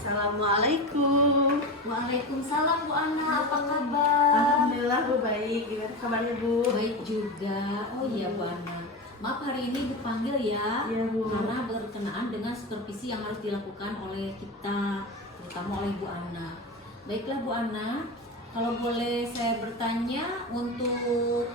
Assalamualaikum. Waalaikumsalam Bu Ana, apa kabar? Alhamdulillah Bu baik. Gimana kabarnya Bu? Baik juga. Oh iya Bu Ana, maaf hari ini dipanggil ya, Iya, Bu. karena berkenaan dengan supervisi yang harus dilakukan oleh kita, terutama oleh Bu Ana. Baiklah Bu Ana, kalau boleh saya bertanya untuk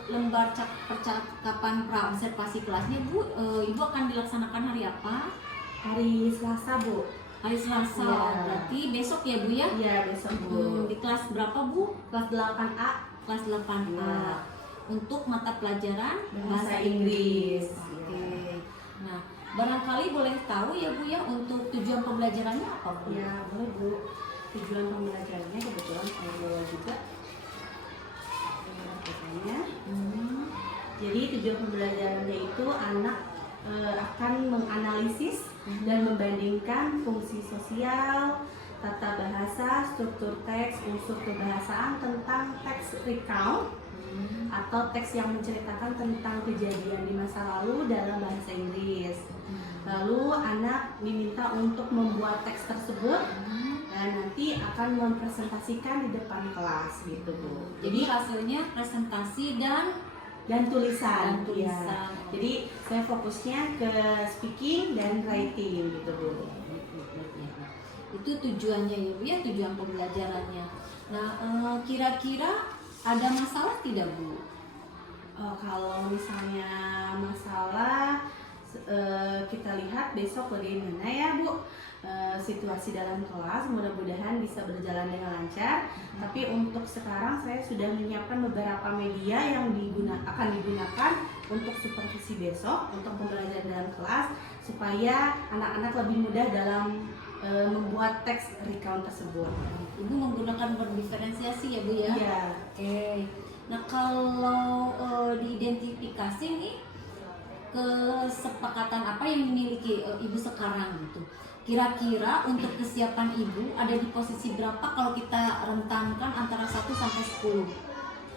lembar percakapan pra observasi kelasnya Bu, Ibu akan dilaksanakan hari apa? Hari Selasa Bu. Hari Selasa, Iya. berarti besok ya Bu ya? Iya besok Bu. Di kelas berapa Bu? Kelas 8A Kelas 8A. Iya. Untuk mata pelajaran Bahasa Inggris. Oke. Nah, barangkali boleh tahu ya Bu ya untuk tujuan pembelajarannya apa Bu? Ya boleh Bu. Tujuan pembelajarannya kebetulan saya bawa juga. Biasanya. Jadi tujuan pembelajarannya itu anak akan menganalisis dan membandingkan fungsi sosial, tata bahasa, struktur teks, unsur kebahasaan tentang teks recount atau teks yang menceritakan tentang kejadian di masa lalu dalam bahasa Inggris. Lalu anak diminta untuk membuat teks tersebut dan nanti akan mempresentasikan di depan kelas gitu Bu. Jadi hasilnya presentasi dan Tulisan. tulisan. Ya. Jadi saya fokusnya ke speaking dan writing gitu Bu. Itu tujuannya ya Bu ya, tujuan pembelajarannya. Nah, kira-kira ada masalah tidak Bu? Kalau misalnya masalah kita lihat besok bagaimana ya Bu situasi dalam kelas, mudah-mudahan bisa berjalan dengan lancar. Tapi untuk sekarang saya sudah menyiapkan beberapa media yang akan digunakan untuk supervisi besok untuk pembelajaran dalam kelas supaya anak-anak lebih mudah dalam membuat teks recount tersebut. Ibu menggunakan berdiferensiasi ya Bu ya? Iya. Oke. Nah, kalau diidentifikasi nih kesepakatan apa yang dimiliki Ibu sekarang gitu. Kira-kira untuk kesiapan Ibu ada di posisi berapa kalau kita rentangkan antara 1 sampai 10?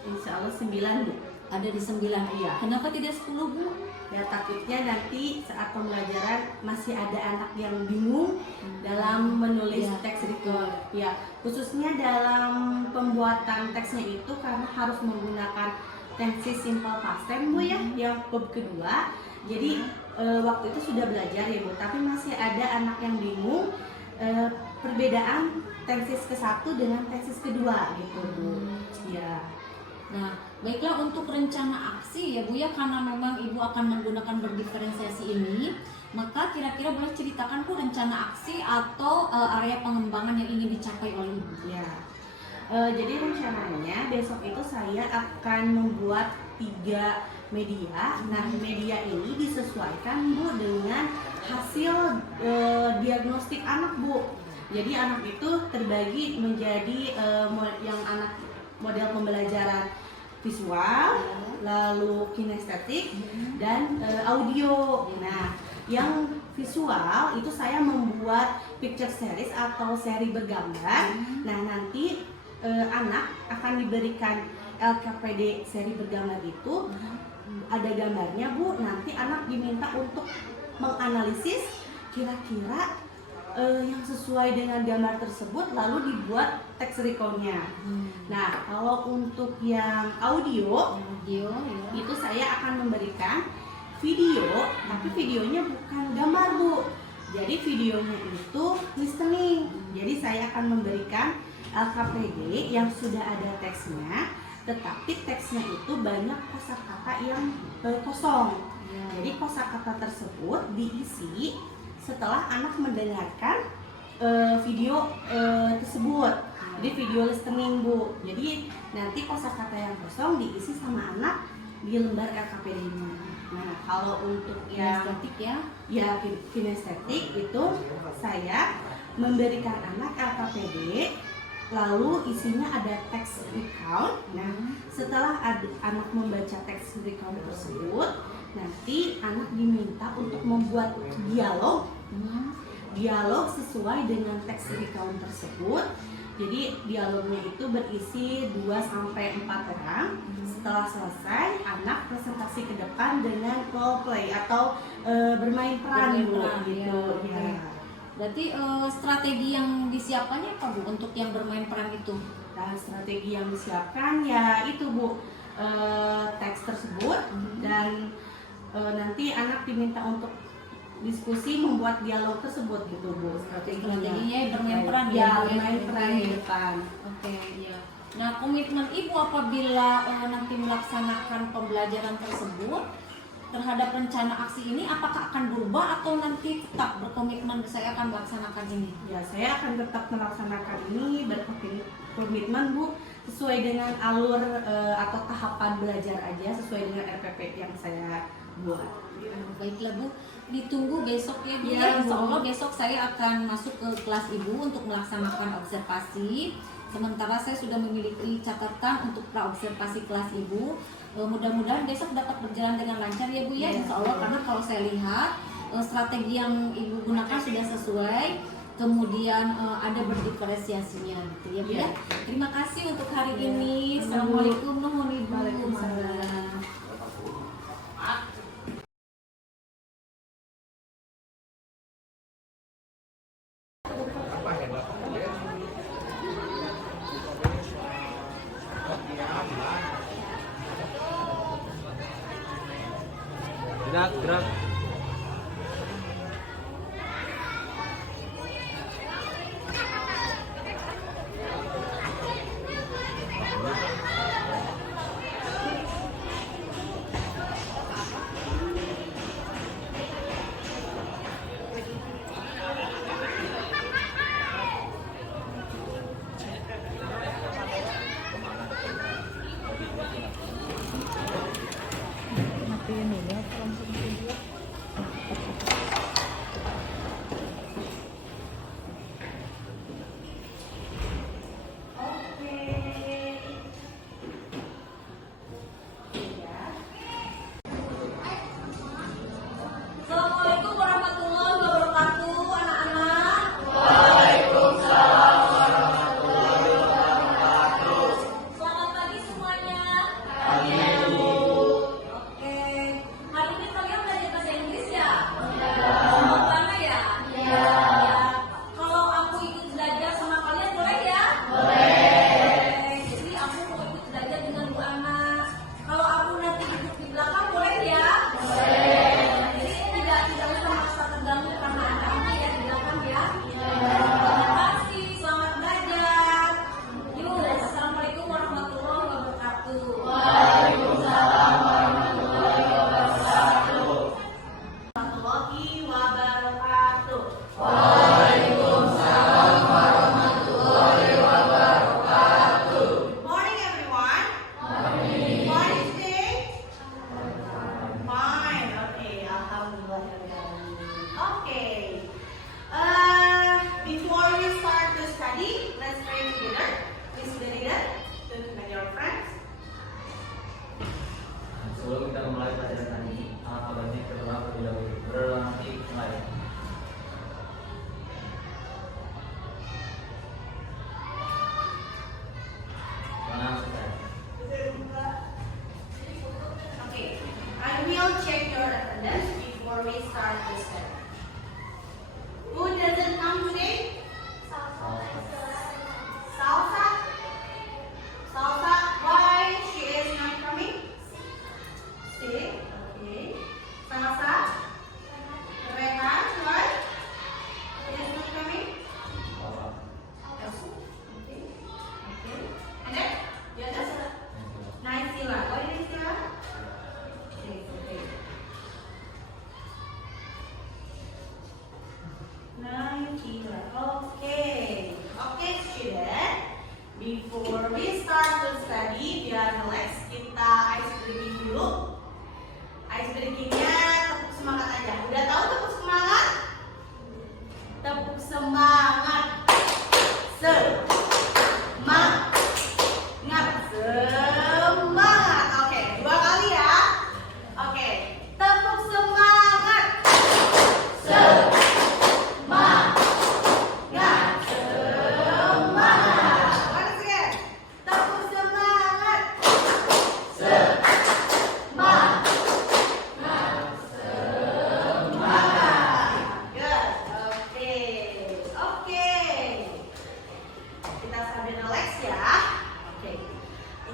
Insya Allah 9 Bu. Ada di 9. Iya. Kenapa tidak 10 Bu? Ya takutnya nanti saat pembelajaran masih ada anak yang bingung dalam menulis Ya, teks recount. Ya, khususnya dalam pembuatan teksnya itu karena harus menggunakan tenses simple past tense Bu ya, yang bab kedua. Jadi waktu itu sudah belajar ya Bu, tapi masih ada anak yang bingung perbedaan tenses ke-1 dengan tenses kedua gitu Bu. Ya. Nah, baiklah untuk rencana aksi ya Bu ya, karena memang Ibu akan menggunakan berdiferensiasi ini, maka kira-kira boleh ceritakan Bu rencana aksi atau area pengembangan yang ingin dicapai oleh Ibu. Ya. Jadi rencananya besok itu saya akan membuat 3 media. Nah, media ini disesuaikan Bu dengan hasil diagnostik anak Bu. Jadi anak itu terbagi menjadi yang anak model pembelajaran visual, lalu kinestetik dan audio. Nah, yang visual itu saya membuat picture series atau seri bergambar. Nah, nanti anak akan diberikan LKPD seri bergambar itu ada gambarnya Bu. Nanti anak diminta untuk menganalisis kira-kira yang sesuai dengan gambar tersebut lalu dibuat teks recount-nya. Nah, kalau untuk yang audio Ya. itu saya akan memberikan video, tapi videonya bukan gambar Bu. Jadi videonya itu listening. Jadi saya akan memberikan LKPD yang sudah ada teksnya, tetapi teksnya itu banyak kosakata yang kosong. Ya. Jadi kosakata tersebut diisi setelah anak mendengarkan video tersebut. Jadi video listening Bu. Jadi nanti kosakata yang kosong diisi sama anak di lembar LKPD-nya. Nah, kalau untuk yang Kinestetik ya. kinestetik itu saya memberikan anak LKPD lalu isinya ada teks recount. Nah, setelah anak membaca teks recount tersebut, nanti anak diminta untuk membuat dialog sesuai dengan teks recount tersebut. Jadi dialognya itu berisi 2-4 orang. Setelah selesai, anak presentasi ke depan dengan role play atau bermain peran Bermain Bu, peran, gitu. ya. Ya. Berarti strategi yang disiapkannya apa Bu untuk yang bermain peran itu? Nah, strategi yang disiapkan ya itu Bu, teks tersebut dan nanti anak diminta untuk diskusi membuat dialog tersebut gitu Bu, Strateginya bermain peran ya, Bu, bermain peran di Oke. depan. Oke, iya. Nah, komitmen Ibu apabila nanti melaksanakan pembelajaran tersebut terhadap rencana aksi ini, apakah akan berubah atau nanti tetap berkomitmen saya akan melaksanakan ini? Ya, saya akan tetap melaksanakan ini, berkomitmen Bu, sesuai dengan alur atau tahapan belajar aja, sesuai dengan RPP yang saya buat. Baiklah Bu, ditunggu besok ya Bu. Ya, Insya Bu. Allah besok saya akan masuk ke kelas Ibu untuk melaksanakan observasi. Sementara saya sudah memiliki catatan untuk praobservasi kelas Ibu. Mudah-mudahan besok dapat berjalan dengan lancar ya Bu ya, Ya, Insya Allah. Bu. Karena kalau saya lihat strategi yang Ibu gunakan sudah sesuai. Kemudian ada berdiferensiasinya gitu ya Bu ya. Ya. Terima kasih untuk hari Ya. ini. Sama, Bu. Assalamualaikum warahmatullahi Waalaikumsalam. wabarakatuh. Gerak. sambil relax ya. Oke.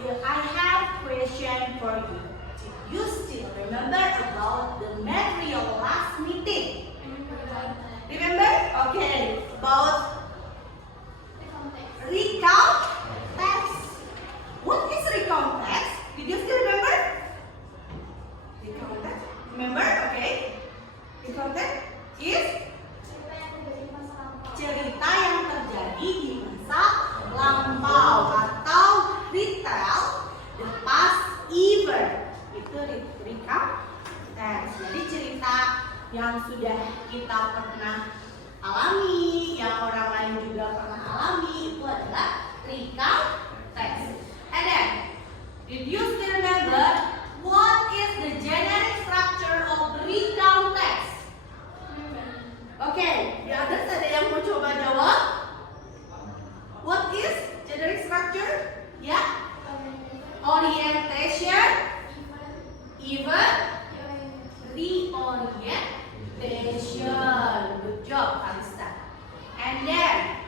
I have question for you. Did you still remember about the material last meeting? Remember? Okay. About recount text. What is recount text? Did you still remember? Recount text. Remember? Okay. Recount text is cerita yang terjadi di masa lampau atau retell the past event. Itu recount text. Jadi cerita yang sudah kita pernah alami, yang orang lain juga pernah alami, itu adalah recount text. And then, did you still remember what is the generic structure of the recount text? Oke, di atas ada yang mau coba jawab? What is generic structure? Ya? Orientation, event, reorientation. Good job, Kalista. And then,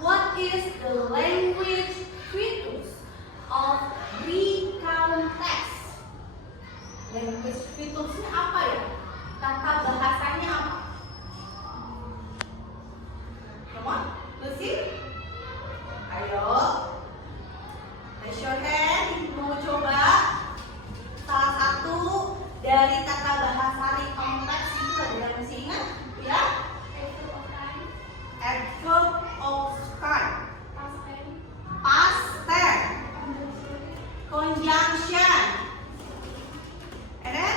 what is the language features of recount text? Language features-nya apa ya? Tata bahasanya apa? Come on, Lucy. Ayo. Raise your hand. Mau coba salah satu dari tata bahasa recount text itu ada yang masih ingat? Ya? Adverb of time. Past tense. Conjunction. And then?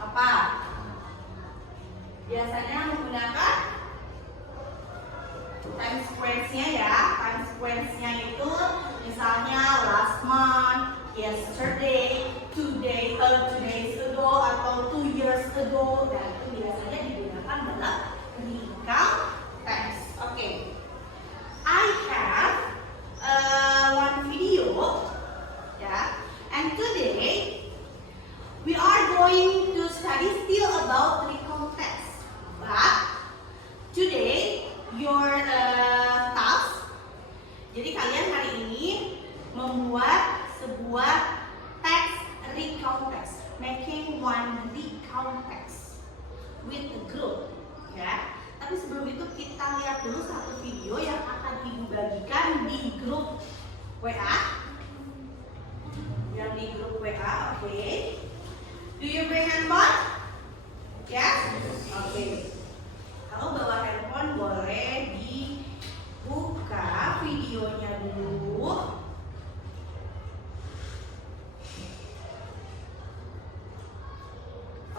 Apa? Biasanya menggunakan time sequence-nya ya. Time sequence-nya itu misalnya last month, yesterday, two days ago atau 2 years ago, dan itu biasanya digunakan dalam recount text. Oke. I have one video, ya. And today we are going to study still about recount text. But today your task, jadi kalian hari ini membuat sebuah text recount text, making one recount text with a group, ya. Tapi sebelum itu kita lihat dulu satu video yang akan ibu bagikan di grup WA. Yang di grup WA, oke. Do you bring handphone? Yes? Oke. Kalau bawa handphone boleh dibuka videonya dulu.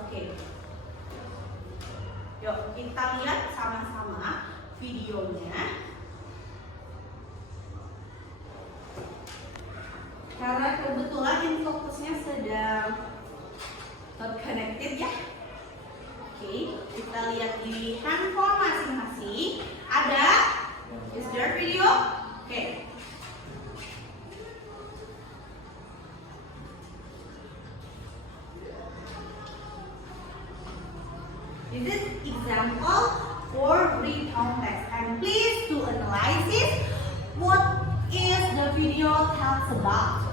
Oke. Yuk kita lihat sama-sama videonya. Karena kebetulan infokusnya sedang terconnected ya. Oke, kita lihat di handphone masing-masing. Ada? Is there video? Oke. This is example for recount text, and please to analyze it. What is the video tells about?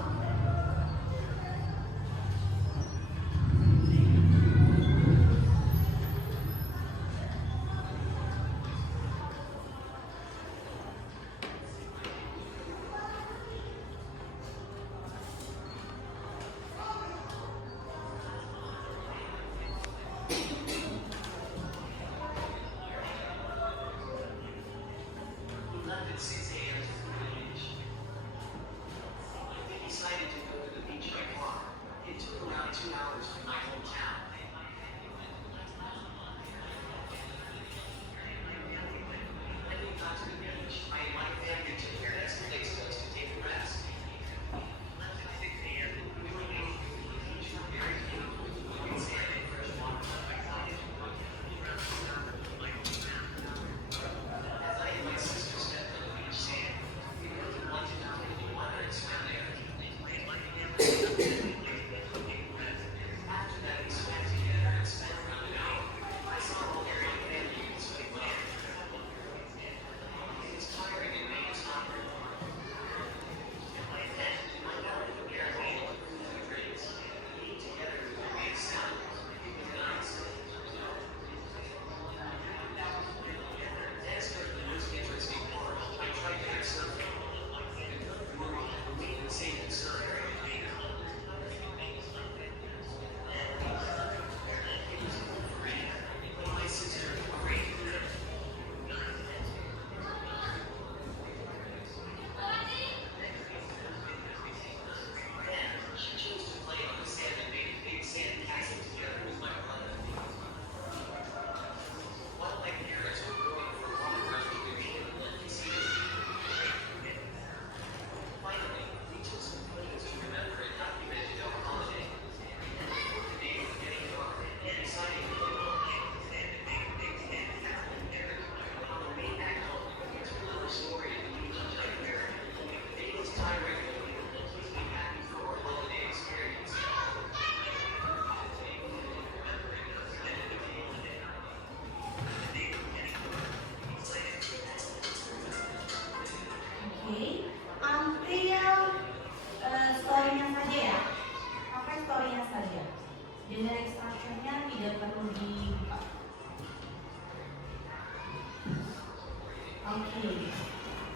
Okay.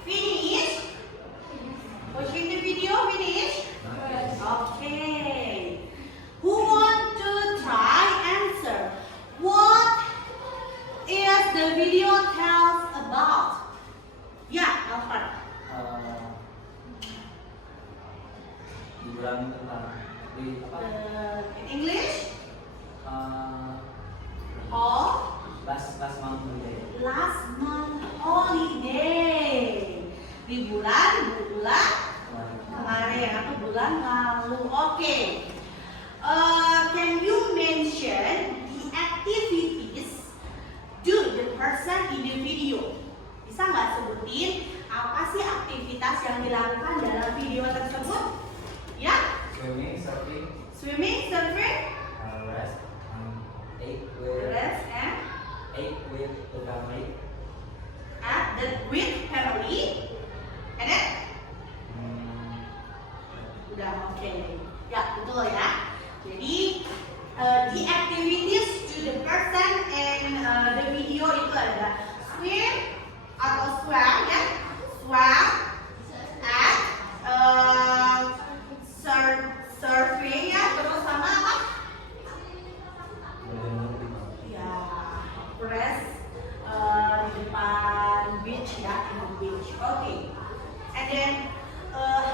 Finish? Watching the video, finish? Okay. Who want to try answer? What is the video tells about? Ya, Alfred. Hiburan tentang apa? In English? Oh, Last month holiday. last month holiday. Liburan bulan kemarin atau bulan lalu. Oke. Can you mention the activities do the person in the video? Bisa nggak sebutin apa sih aktivitas yang dilakukan dalam video tersebut? Ya? Swimming, surfing, Swimming, surfing, rest, rest, and ate with the family. at the with family. And then? Udah, oke. Ya, betul ya. Jadi, the activities to the person in the video itu adalah swim atau swam ya, swam, at surfing ya, terus sama apa? Ya, rest di depan beach ya, in the beach. Okay. And then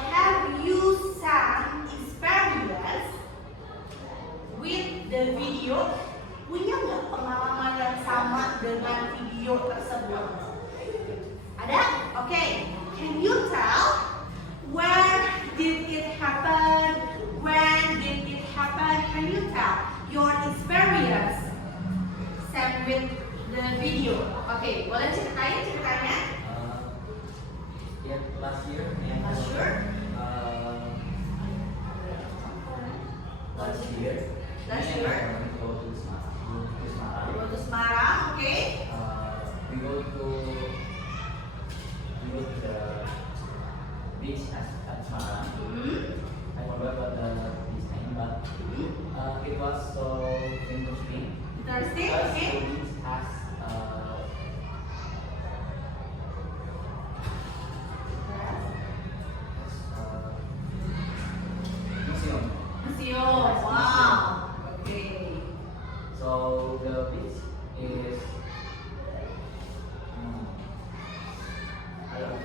have you some experience with the video? Punya nggak pengalaman yang sama dengan video tersebut? Ada? Okay. Can you tell where did it happen? When did it happen? Can you tell your experience same with the video? Okay, boleh ceritain ceritanya? Last year. Last year? Last year. Last year? We go to Semarang. Go to Semarang, okay? We go to the beach at Semarang. I forgot what the beach name, but it was so interesting. Interesting, Because okay? the beach has museum. Museum, wow. Okay. So the beach is I don't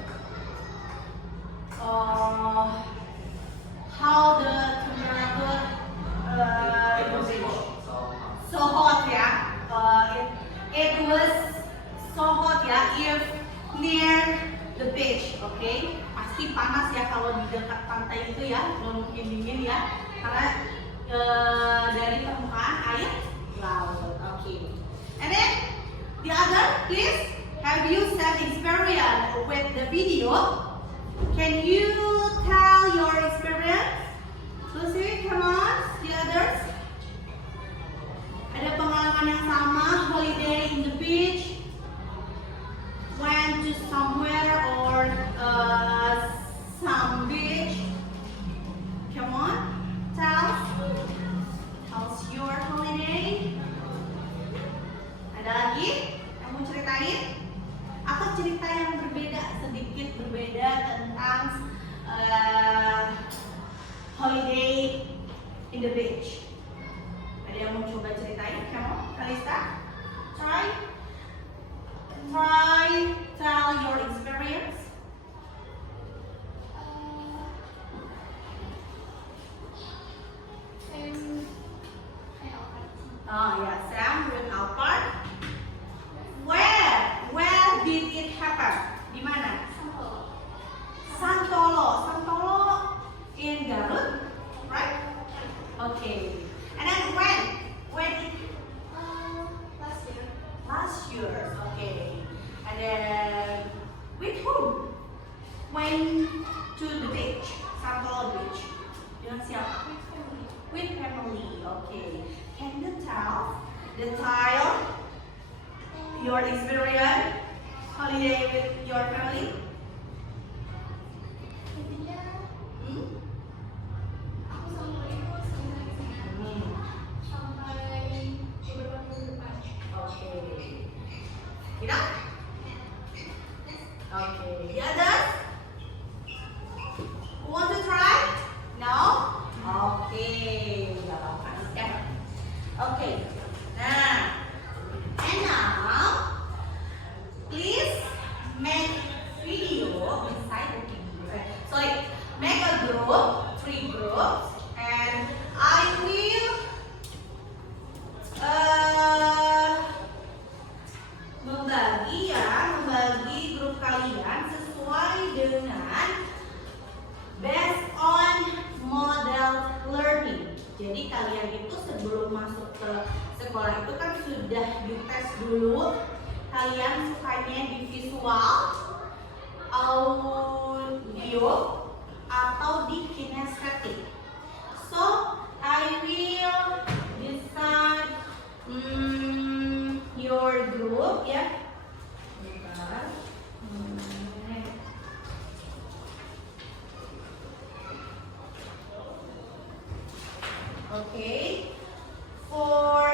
know. How the temperature It was beach? so So hot ya. It was so hot ya if near the beach, okay? Pasti panas ya kalau di dekat pantai itu ya, nggak mungkin dingin ya, karena dari permukaan air laut, okay? And then the other, please, have you some experience with the video? Can you tell your experience? Lucy, come on, the others. Ada pengalaman yang sama, holiday in the beach, went to somewhere or some beach. Come on, how's your holiday? Ada lagi yang mau ceritain? Atau cerita yang berbeda, sedikit berbeda tentang holiday in the beach? Ada yang mau coba ceritain? Come on, Kalista. Try tell your experience. Yeah, Sam with Alphard. Where did it happen? Di mana? Santolo in Garut, right? Okay. And then when it last year, okay. And then with whom? Went to the beach, Santolo Beach. Dengan siapa? With family, okay. Can you tell the time your experience holiday with your family? Okay. Enough? The others? Who want to try? No? Okay. Gak apa-apa. Okay. Nah, and now, please make video inside the video. Sorry, make a group, 3 groups, and I will membagi grup kalian sesuai dengan based on model learning. Jadi kalian itu sebelum masuk ke sekolah itu kan sudah dites dulu kalian sukanya di visual, audio, atau di kinestetik. So I will decide your group ya. Bentar. Okay, for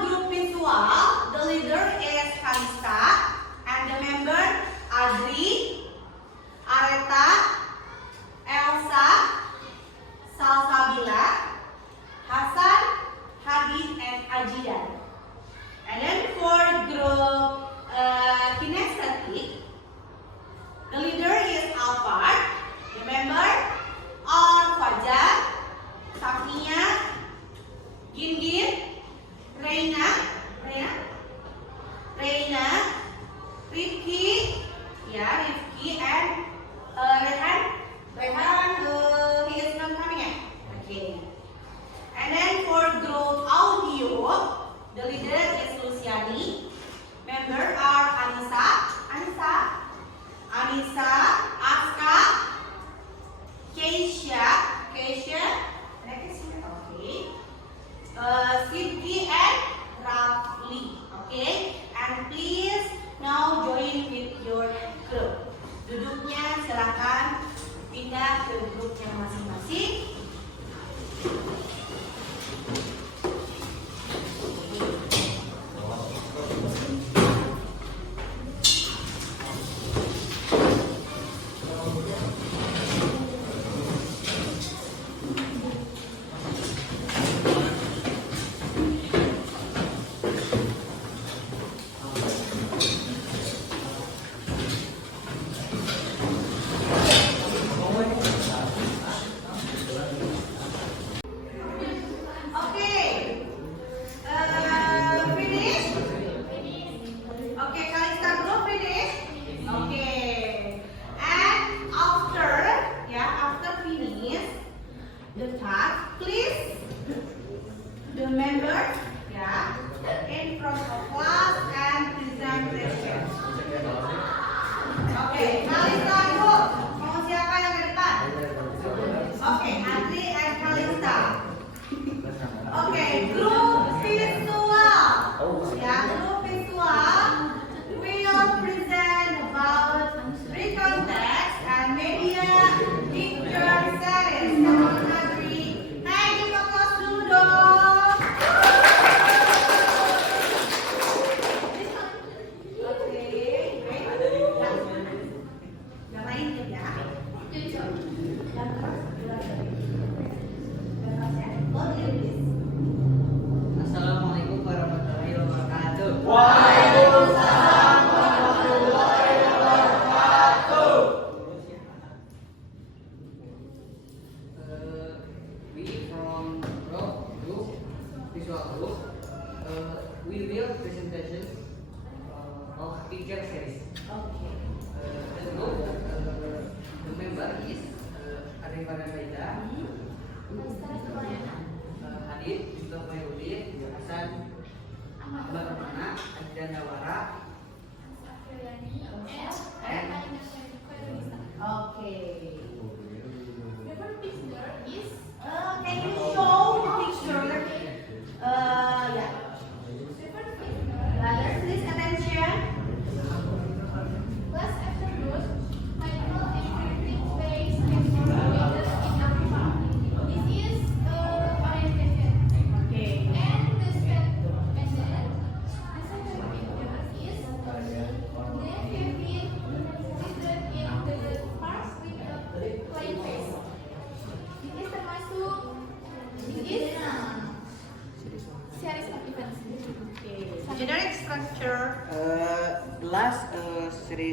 group visual, the leader is Kalista, and the member Adri, Areta, Elsa, Salsabila, Hasan, Hadid, and Ajidan. And then for group kinesthetic, the leader is Alphard. The member are Fajar, Safnia, Gingin, Reina, Rifki, and Rehan, he is not coming yet. Okay. And then for group audio, the leader is Luciani. Member are Anissa, Aska, Keisha, okay, Sidki and Rafli, okay. And please now join with your group. Duduknya silakan pindah ke grupnya masing-masing.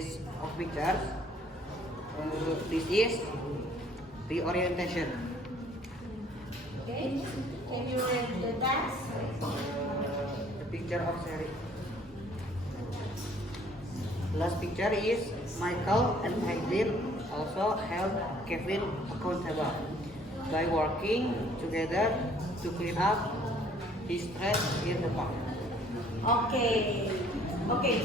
this of pictures. This is the orientation. Okay, can you read the text? The picture of Sherry. Last picture is Michael and Hagrid also held Kevin accountable by working together to clean up his trash in the park. Okay,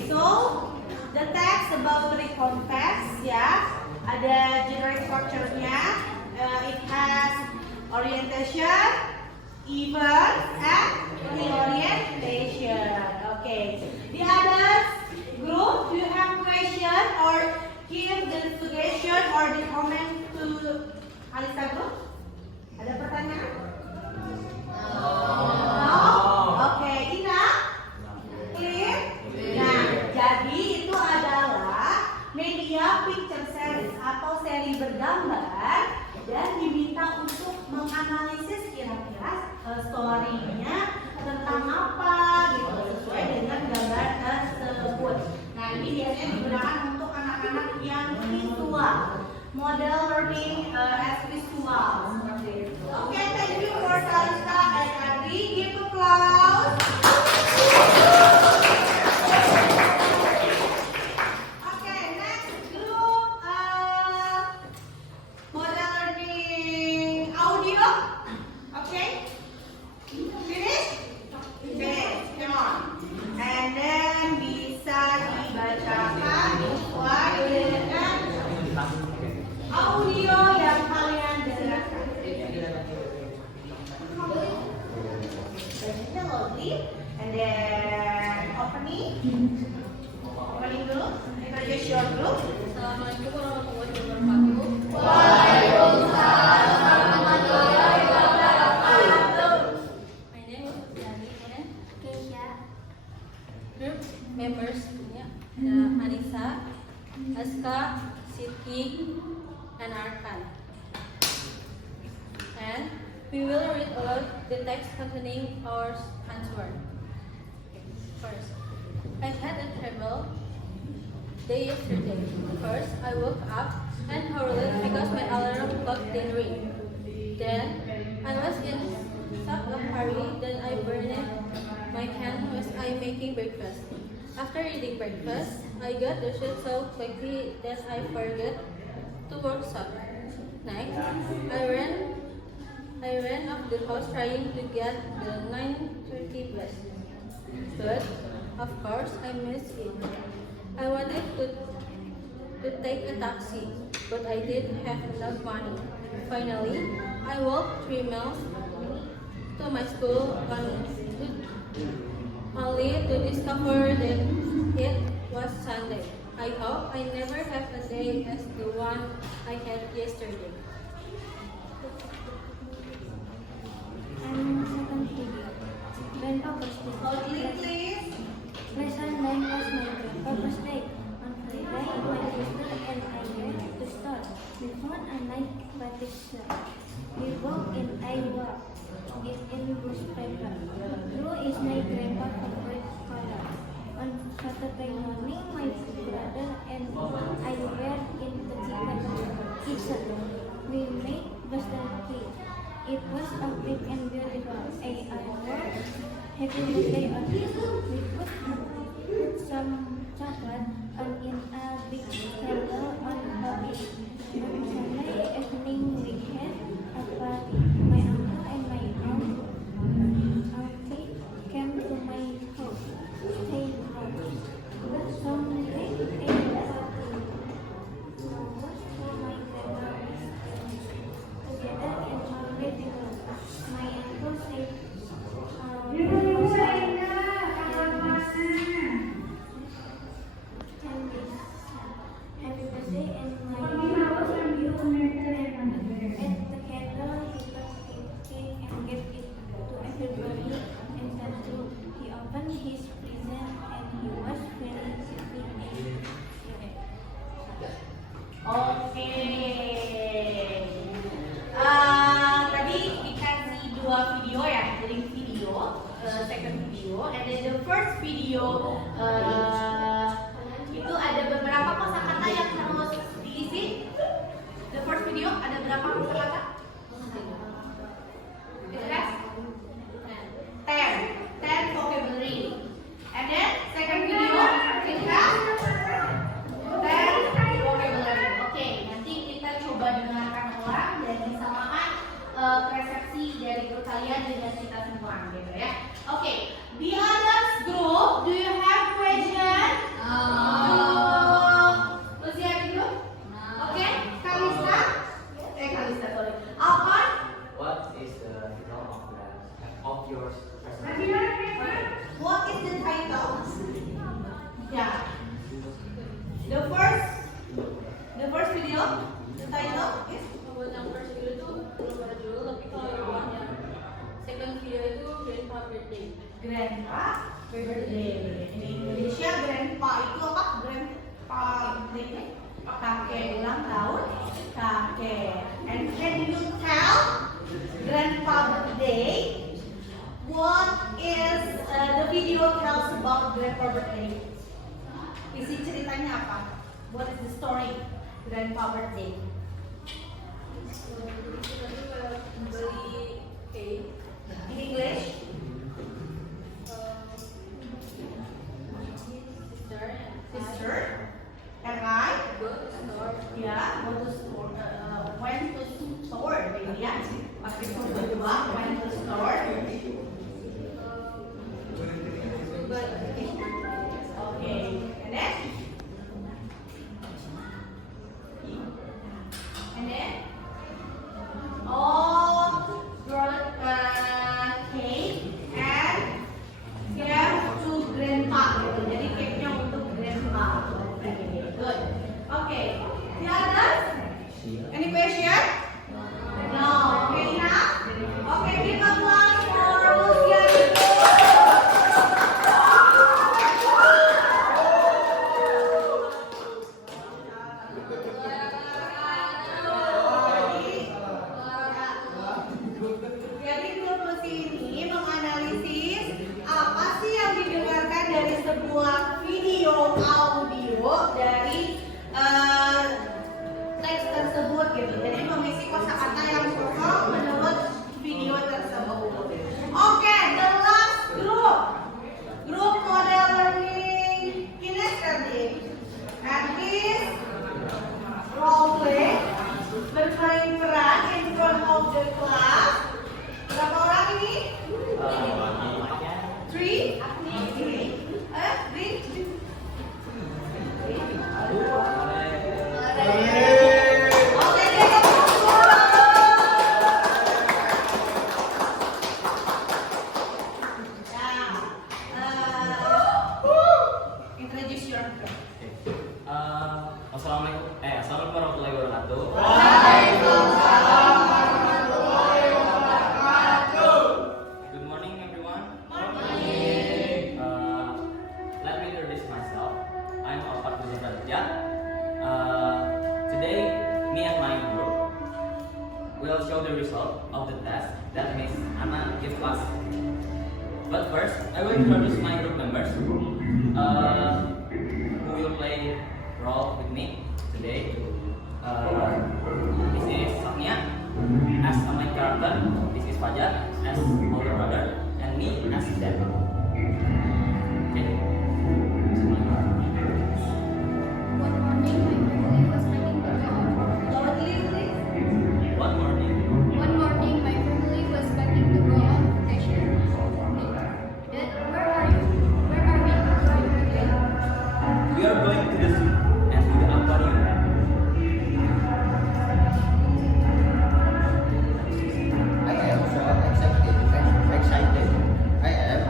so the text about Reconfess, ya, ada general structure-nya. It has orientation, event, and reorientation. Okay, the others group, do you have question or give the suggestion or the comment to Alisa group? Ada pertanyaan? No? Okay, Ina? Clear? Nah, jadi itu adalah media picture series atau seri bergambar dan diminta untuk menganalisis kira-kira story-nya tentang apa gitu sesuai dengan gambar tersebut. Nah, ini biasanya digunakan untuk anak-anak yang visual, model learning as visual seperti itu. Oke, thank you for Salisa and Adri. Give applause. Okay, next group model learning audio. Okay, finish? Finish, come on. And then bisa dibacakan sesuai dengan audio yang kalian dengarkan. Bacanya loudly, and then opening dulu. Introduce your group. Assalamualaikum warahmatullahi wabarakatuh. Waalaikumsalam warahmatullahi wabarakatuh. My name is Dani and Keisha. Group members punya ada Anissa, Aska, Siti, and Arkan. And we will read aloud the text containing our answer. First, I had a terrible day yesterday. First, I woke up and hurried because my alarm clock didn't ring. Then, I was in such a hurry that I burned my hand was I making breakfast. After eating breakfast, I got the shit so quickly that I forgot to work up. Next, I ran up the house trying to get the 9:30 bus. But, of course, I missed it. I wanted to take a taxi, but I didn't have enough money. Finally, I walked 3 miles to my school only to discover that it was Sunday. I hope I never have a day as the one I had yesterday. And second video. Grandpa birthday. Loudly, please. Lesson 9 was my grandpa birthday. On Friday, my sister and I went to the store. We found a nice batik shirt. We bought it. I bought it in newspaper. Blue is my grandpa's favorite color. On Saturday morning, my brother and I were in the kitchen. We made birthday cake. It was a big and beautiful. I wrote happy birthday on it. We put some chocolate in a big candle on it. On Sunday evening we had a party. My uncle and my auntie came to my house. Stayed home. Sunday a party. Was for my grandma. Together in our living room. My uncle said, happy birthday and my at the candle he cut cake and gave it to everybody and then he opened his present and he was very happy and Oke. Tadi dikasih 2 video ya, dari video, second video, and then the first video itu ada beberapa pesan video ada berapa kosakata? It has 10 vocabulary. And then second video it has 10 vocabulary. Oke, nanti kita coba dengarkan ulang dan disamakan persepsi dari guru kalian dengan kita semua gitu ya. Oke, the others group, do you have question? Lucia dulu? Oke, Kalista? Kalista sorry. Alvan? What is the title of your personal? What is the title? Yeah. The first video, the title is Buat yang first video itu belum ada judul, tapi kalau yang second video itu Grandpa Birthday. Grandpa Birthday. Di Indonesia Grandpa itu apa? Grandpa Birthday. Kakek ulang tahun. Kakek. And can you tell Grandpa Birthday? What is the video tells about Grandpa Birthday? Isi ceritanya apa? What is the story Grandpa Birthday? Beli cake, In English? Sister and I go to store. yeah go to store went to store maybe ya pakai store kedua went to store okay and then oh brought cake and gave to grandpa gitu. Jadi cake-nya untuk grandpa. Okay, good. Okay. The others? Any question? No. Okay, enough? Okay, give applause for Lucia. Jadi grup Lucy ini menganalisis apa sih yang didengarkan dari sebuah video audio dari teks tersebut gitu. Jadi mengisi kosakata yang kosong menurut video tersebut. Oke, the last group, grup model learning kinesthetic. And this role play bermain peran in front of the class. Berapa orang ini? Three? Three. Oke, take a photo. Introduce yourself. Assalamualaikum warahmatullahi wabarakatuh. Good morning, everyone. Morning. Let me introduce myself. I'm Alfat Buzaraja. Today, me and my group will show the result of the test that Miss Anna gave us. But first, I will introduce my group members who will play role with me today. This is Safnia as a main character. This is Fajar as older brother, and me as dad. Okay. One morning, my family was packing to go. One morning. One morning, my family was packing to go on vacation. Dad, where are you? Where are we going today? We are going to the zoo and to the aquarium. I am so excited. I am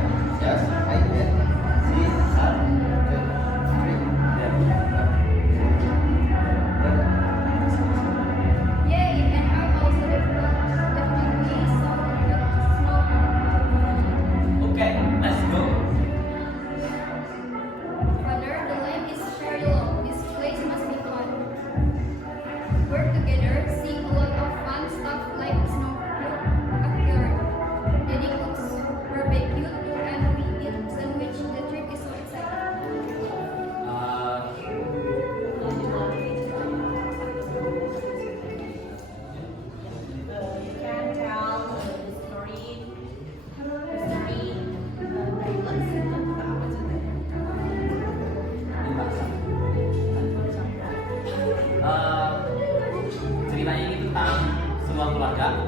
keluarga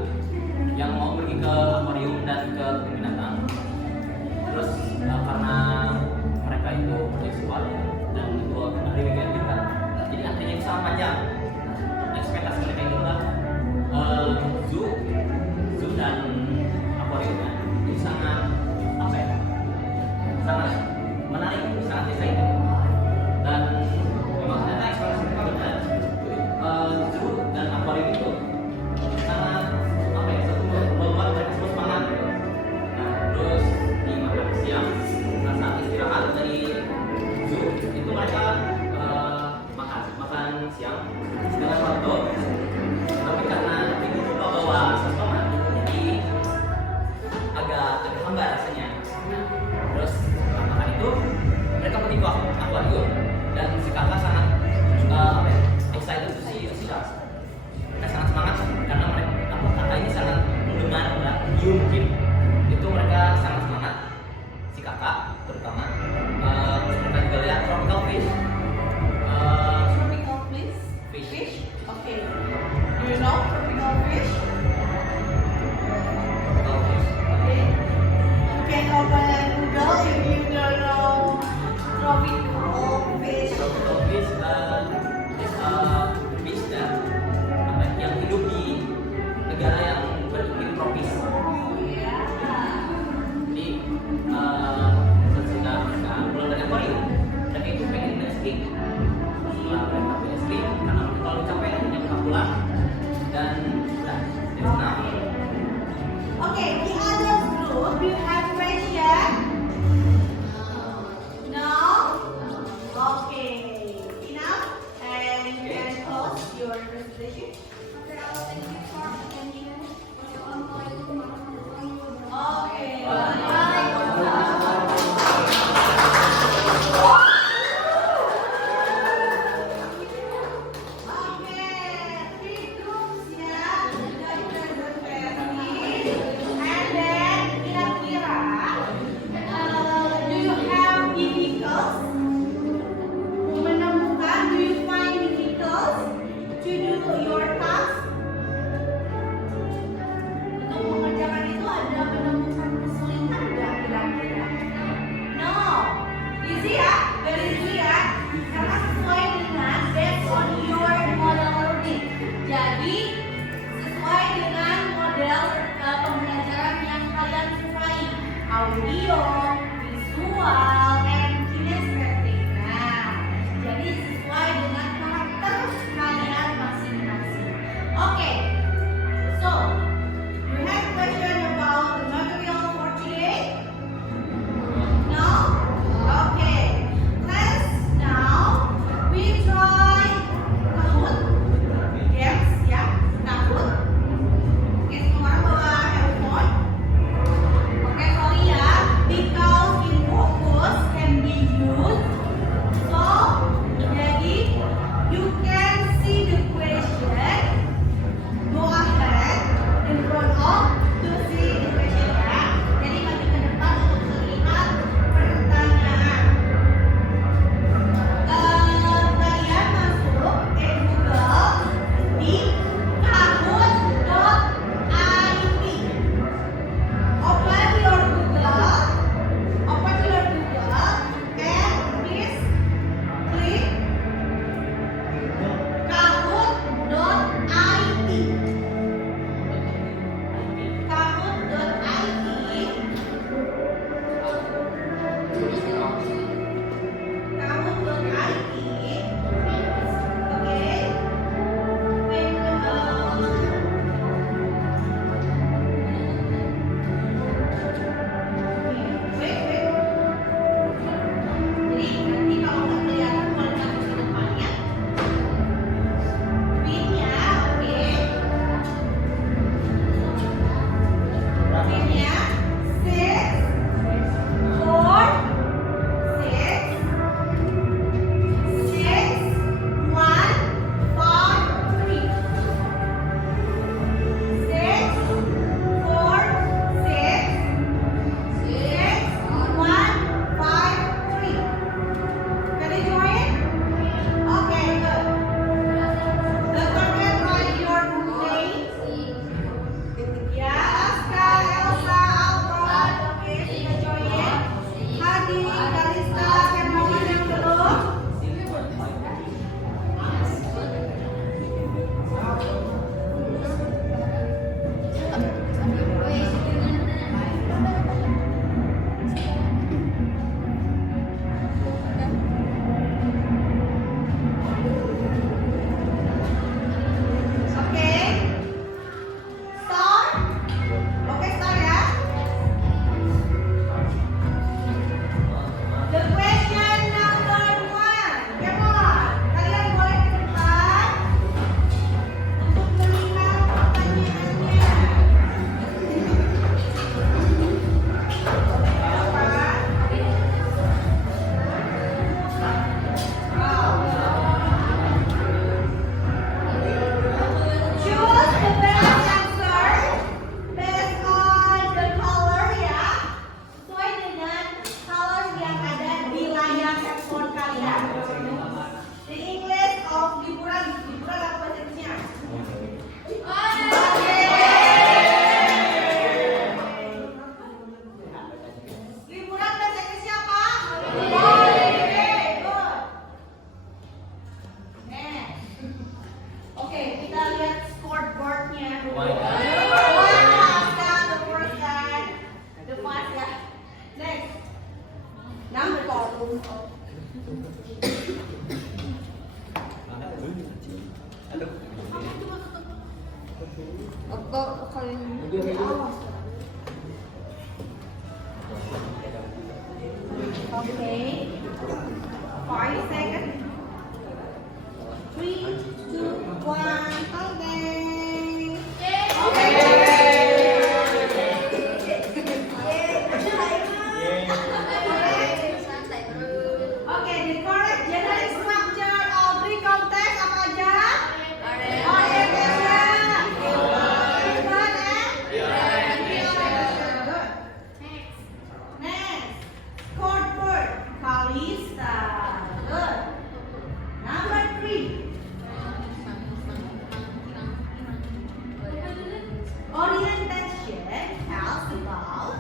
yang mau pergi ke akuarium dan ke kebun binatang. Terus karena mereka itu seksual dan itu hari weekend kan, jadi antrinya itu sangat panjang. Ekspektasi mereka itu adalah zoo dan akuariumnya itu sangat apa ya, sangat menarik, sangat exciting. Dan memang ternyata ekspektasi mereka benar. Zoo dan akuarium itu sangat apa ya, satu membuat mereka semua semangat gitu. Nah, terus di makan siang, saat istirahat dari zoo itu mereka makan siang dengan hotdog, tapi karena itu lupa bawa sesuatu jadi agak hambar rasanya. Terus setelah makan itu mereka pergi ke akuarium dan si kakak sangat apa ya, excited to see sharks. Mereka sangat semangat karena mereka kakak ini sangat mendengar radio mungkin itu, mereka sangat semangat si kakak terutama. Terus mereka juga lihat tropical fish. Tropical fish? Fish. Okay. Do you know tropical fish? Tropical fish. Okay. You can open Google if you don't know tropical fish. Tropical fish is a fish that apa, yang hidup di negara yang beriklim tropis. Yeah. Jadi sesudah mereka pulang dari akuarium, mereka itu pengen escape. Setelah mereka pengen escape, karena mereka terlalu capek akhirnya mereka pulang dan sudah jadi senang. Okay, the other group, you have question? No? Okay. Enough? And you can close your presentation. Okay. Three groups ya, dari presentasi. And then kira-kira, do you have difficult menemukan? Do you find difficult to do your task? Untuk mengerjakan itu ada menemukan my god. The first guy. The first guy. Next. Number 4. Okay. 5 seconds. 3, 2, 1. Countdown. Okay, the correct generic structure of three context apa aja? Orientation. Given and good. Next. Chord word. Kalista. Good. Number 3. Orientation tells about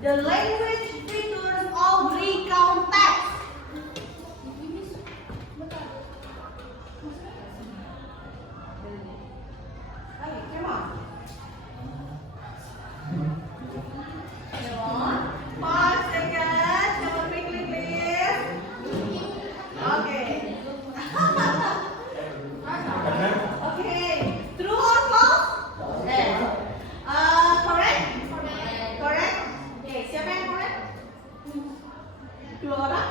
the language features of three context. Okay, come on. Come on. 5 seconds. Come on, quickly, please. Okay. Okay. True or false? Correct? Correct? Okay, siapa yang correct? 2 orang?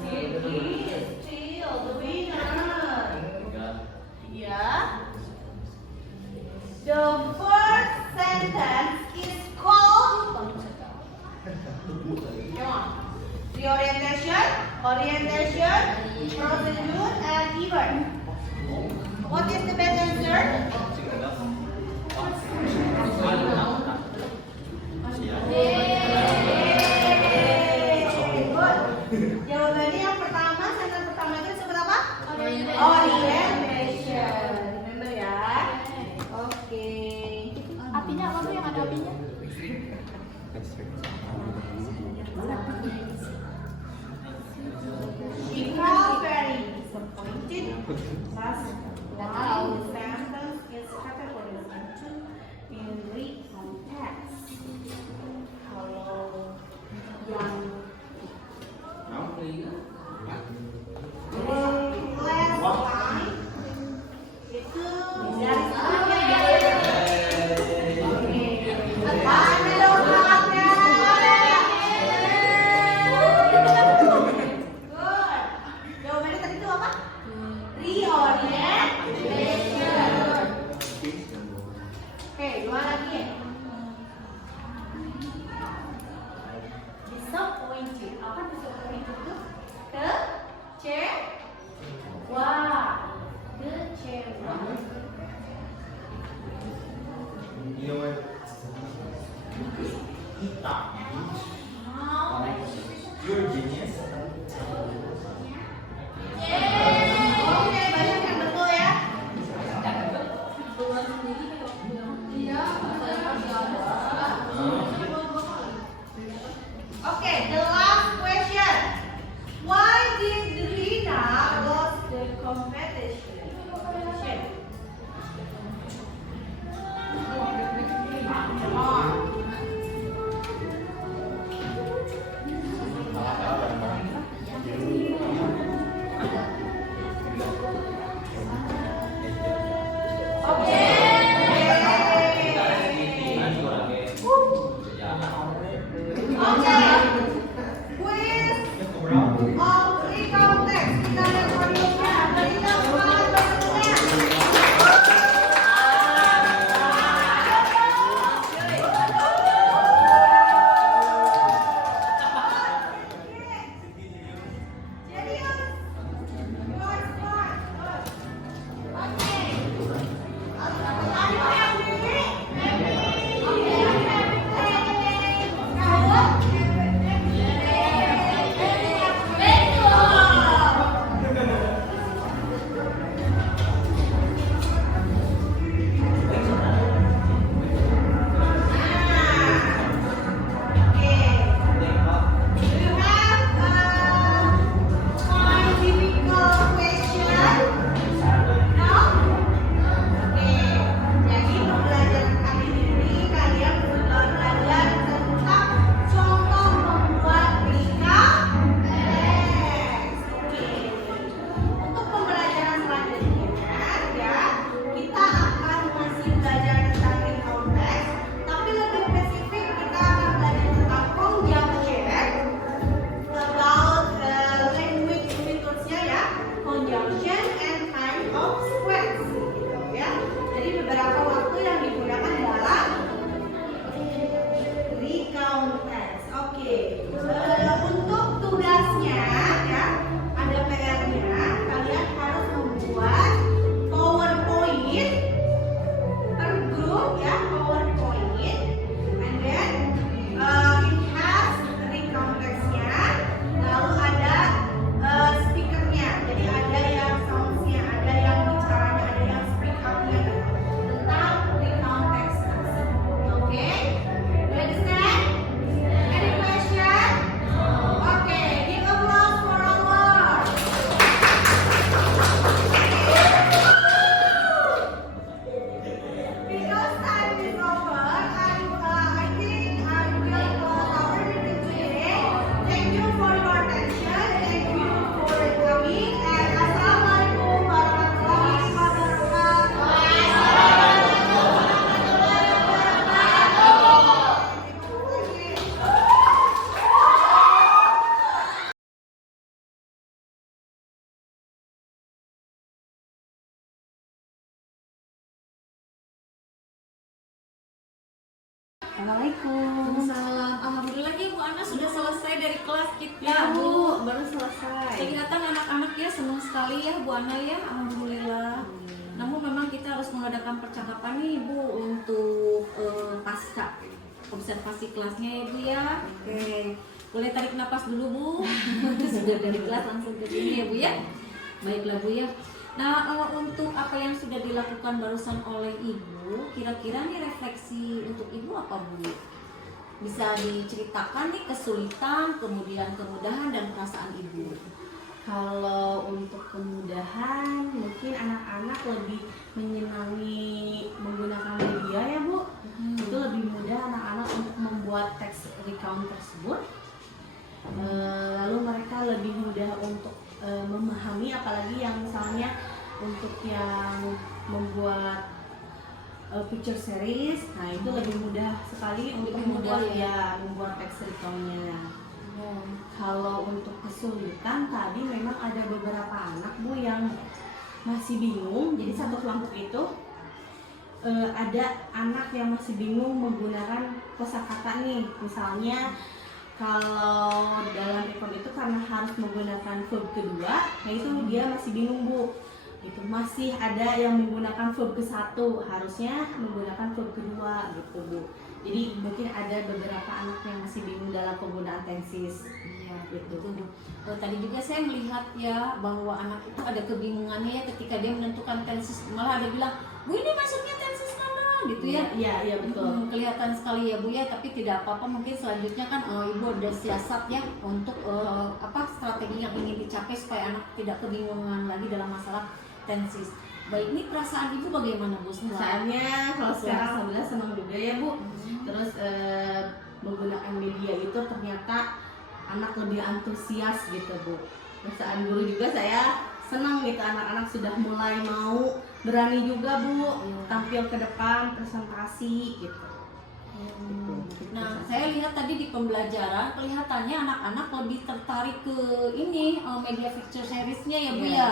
Sydney is still the winner. Yeah. The first sentence is called. Come on. Reorientation, orientation, procedure, and event. What is the best answer? Good. Jawabannya yang pertama, sentence pertama itu disebut apa? Orientation. Remember ya? Oke. Apinya apa tuh yang ada apinya? She felt very disappointed. Last one sentence is categorized into in three contexts. Kalau yang last line itu dari sebelumnya. Oke. Mana dong semangatnya? Good. Jawabannya tadi itu apa? Reorientation. Wow, the chair. You're a genius. Oke, banyak yang betul ya. Iya, saya masih ada. Oke, the last question. Why did Rina lost the competition? Assalamualaikum. Salam. Alhamdulillah ya Bu Ana sudah selesai dari kelas kita. Ya Bu, baru selesai. Kelihatan anak-anak ya senang sekali ya Bu Ana ya. Alhamdulillah. Namun memang kita harus mengadakan percakapan nih Bu untuk pasca observasi kelasnya ya Bu ya. Oke. Boleh tarik napas dulu Bu. Sudah dari kelas langsung ke sini ya Bu ya. Baiklah Bu ya. Nah, untuk apa yang sudah dilakukan barusan oleh Ibu, kira-kira nih refleksi untuk Ibu apa Bu? Bisa diceritakan nih kesulitan, kemudian kemudahan dan perasaan Ibu. Kalau untuk kemudahan, mungkin anak-anak lebih menyenangi menggunakan media ya Bu. Itu lebih mudah anak-anak untuk membuat teks recount tersebut. Lalu mereka lebih mudah untuk memahami, apalagi yang misalnya untuk yang membuat picture series, nah itu lebih mudah sekali untuk Lebih mudah membuat ya. membuat teks recountnya. Kalau untuk kesulitan tadi memang ada beberapa anak Bu yang masih bingung. Jadi satu kelompok itu ada anak yang masih bingung menggunakan kosakata nih. Misalnya kalau dalam reform itu karena harus menggunakan verb kedua, nah itu dia masih bingung Bu. Gitu. Masih ada yang menggunakan verb ke-1, harusnya menggunakan verb kedua gitu Bu. Jadi mungkin ada beberapa anak yang masih bingung dalam penggunaan tenses. Iya, Gitu. betul. Tadi juga saya melihat ya bahwa anak itu ada kebingungannya ya ketika dia menentukan tenses. Malah ada bilang, Bu ini maksudnya tenses mana gitu ya. Iya betul. Kelihatan sekali ya Bu ya, tapi tidak apa-apa, mungkin selanjutnya kan Ibu ada siasat ya untuk strategi yang ingin dicapai supaya anak tidak kebingungan lagi dalam masalah tenses. Baik, ini perasaan Ibu bagaimana Bu? Misalnya kalau sekarang alhamdulillah senang juga ya Bu. Terus menggunakan media itu ternyata anak lebih antusias gitu Bu. Perasaan guru juga saya senang gitu, anak-anak sudah mulai mau berani juga Bu tampil ke depan presentasi gitu. Nah, saya lihat tadi di pembelajaran kelihatannya anak-anak lebih tertarik ke ini media picture seriesnya ya Bu ya.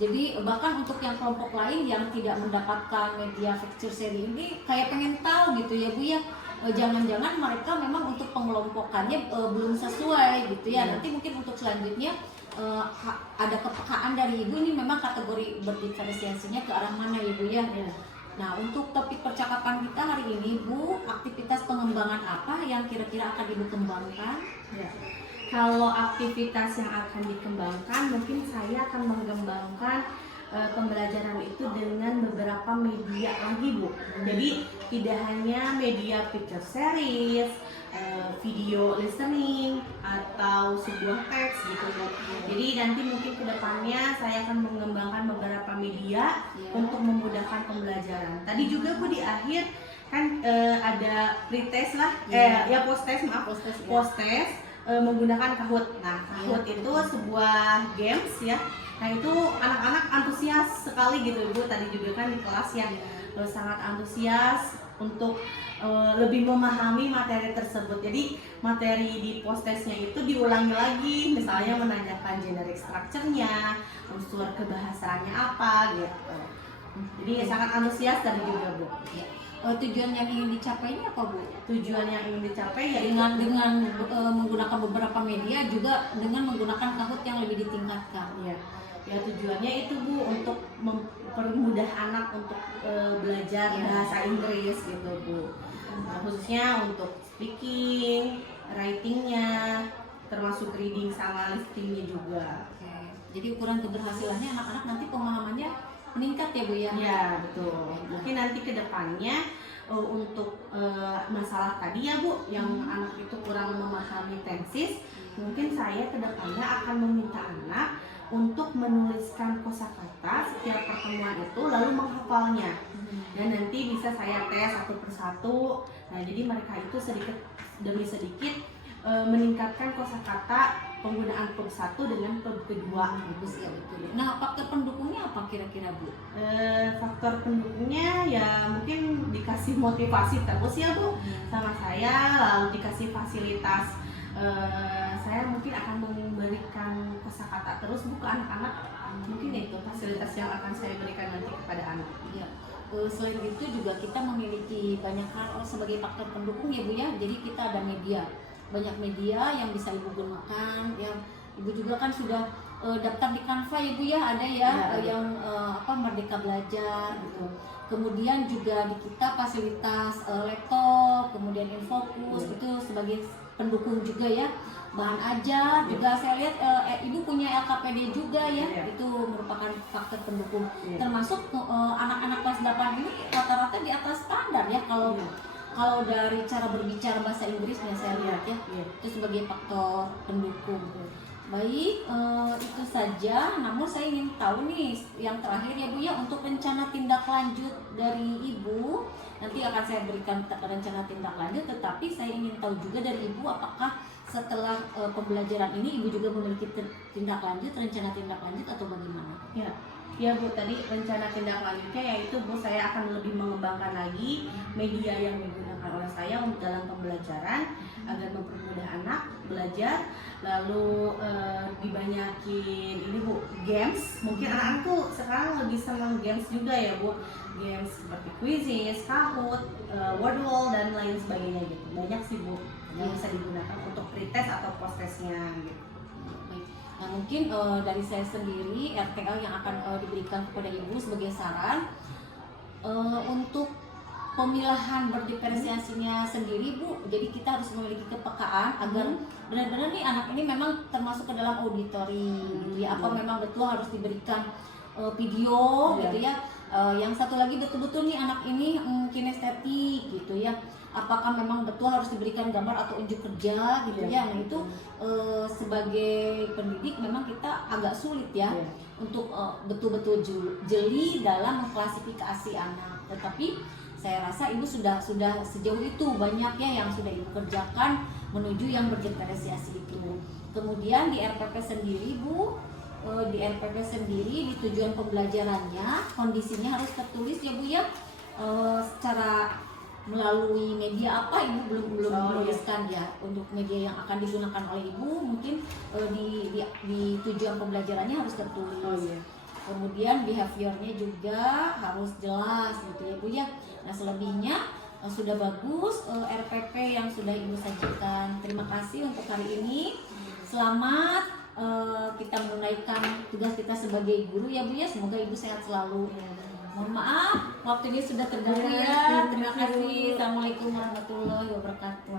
Jadi bahkan untuk yang kelompok lain yang tidak mendapatkan media picture series ini kayak pengen tahu gitu ya Bu ya. Jangan-jangan mereka memang untuk pengelompokannya belum sesuai gitu ya. Nanti mungkin untuk selanjutnya ada kepekaan dari Ibu ini memang kategori berdiferensiasinya ke arah mana ya Bu ya. Nah, untuk topik percakapan kita hari ini Bu, aktivitas pengembangan apa yang kira-kira akan Ibu kembangkan? Ya. Kalau aktivitas yang akan dikembangkan, mungkin saya akan mengembangkan pembelajaran itu dengan beberapa media lagi Bu. Jadi tidak hanya media picture series, video listening, atau sebuah teks gitu Bu. Jadi nanti mungkin kedepannya saya akan mengembangkan beberapa media untuk memudahkan pembelajaran. Tadi juga Bu di akhir kan ada pretest lah, post-test maaf, post-test. Menggunakan Kahoot. Nah, Kahoot itu sebuah games ya. Nah, itu anak-anak antusias sekali gitu Bu. Tadi juga kan di kelas ya sangat antusias untuk lebih memahami materi tersebut. Jadi materi di post-testnya itu diulangi lagi, misalnya menanyakan generic structure-nya, unsur kebahasaannya apa gitu. Jadi sangat antusias tadi juga Bu. Tujuan yang ingin dicapai ini apa Bu? Tujuan yang ingin dicapai ya dengan menggunakan beberapa media, juga dengan menggunakan Kahoot yang lebih ditingkatkan. Ya tujuannya itu Bu untuk mempermudah anak untuk belajar bahasa Inggris gitu Bu. Khususnya untuk speaking, writingnya, termasuk reading sama listeningnya juga. Jadi ukuran keberhasilannya anak-anak nanti pemahamannya meningkat ya Bu ya? Ya betul. Mungkin nanti kedepannya untuk masalah tadi ya Bu, yang anak itu kurang memahami tenses, mungkin saya kedepannya akan meminta anak untuk menuliskan kosakata setiap pertemuan itu lalu menghafalnya. Dan nanti bisa saya tes satu persatu. Nah jadi mereka itu sedikit demi sedikit meningkatkan kosakata penggunaan verb 1 dengan verb kedua. Bagus ya, betul. Nah, faktor pendukungnya apa kira-kira Bu? Faktor pendukungnya ya mungkin dikasih motivasi terus ya Bu sama saya, lalu dikasih fasilitas. Saya mungkin akan memberikan kosakata terus Bu ke anak-anak. Mungkin itu fasilitas yang akan saya berikan nanti kepada anak. Ya. Selain itu juga kita memiliki banyak hal sebagai faktor pendukung ya Bu ya. Jadi kita ada media, banyak media yang bisa Ibu gunakan. Yang Ibu juga kan sudah daftar di Canva ya Bu ya, ada ya, yang Merdeka Belajar gitu. Kemudian juga di kita fasilitas laptop, kemudian Infocus itu sebagai pendukung juga ya. Bahan ajar juga saya lihat Ibu punya LKPD juga ya, itu merupakan faktor pendukung. Termasuk anak-anak kelas 8 ini rata-rata di atas standar ya kalau dari cara berbicara bahasa Inggrisnya saya lihat ya, itu sebagai faktor pendukung. Baik, itu saja. Namun saya ingin tahu nih yang terakhir ya Bu ya, untuk rencana tindak lanjut dari Ibu. Nanti akan saya berikan rencana tindak lanjut, tetapi saya ingin tahu juga dari Ibu apakah setelah pembelajaran ini Ibu juga memiliki tindak lanjut, rencana tindak lanjut atau bagaimana? Ya Bu, tadi rencana tindak lanjutnya yaitu Bu, saya akan lebih mengembangkan lagi media yang digunakan oleh saya untuk dalam pembelajaran agar mempermudah anak belajar. Lalu dibanyakin ini Bu, games. Mungkin anak-anak tuh sekarang lebih senang games juga ya Bu. Games seperti quizzes, Kahoot, Wordwall dan lain sebagainya gitu. Banyak sih Bu. yang bisa digunakan untuk pretest atau post-testnya gitu. Baik. Nah mungkin dari saya sendiri RTL yang akan diberikan kepada ibu sebagai saran untuk pemilahan berdiferensiasinya sendiri Bu, jadi kita harus memiliki kepekaan agar benar-benar nih anak ini memang termasuk ke dalam auditori gitu ya, apa memang betul harus diberikan video gitu ya. Yang satu lagi betul-betul nih anak ini kinestetik gitu ya, apakah memang betul harus diberikan gambar atau unjuk kerja gitu ya. Nah itu sebagai pendidik memang kita agak sulit ya untuk betul-betul jeli dalam mengklasifikasi anak, tetapi saya rasa ibu sudah sejauh itu banyak ya yang sudah ibu kerjakan menuju yang berdiferensiasi itu. Kemudian di RPP sendiri Bu, di RPP sendiri di tujuan pembelajarannya kondisinya harus tertulis ya Bu ya, secara melalui media apa ibu belum menuliskan ya untuk media yang akan digunakan oleh ibu, mungkin di tujuan pembelajarannya harus tertulis. Kemudian behaviornya juga harus jelas gitu ya Bu ya. Nah selebihnya sudah bagus RPP yang sudah ibu sajikan. Terima kasih untuk hari ini. Selamat kita menunaikan tugas kita sebagai guru ya Bu ya. Semoga ibu sehat selalu. Mohon maaf waktunya sudah terganggu ya. Terima kasih. Assalamualaikum warahmatullahi wabarakatuh.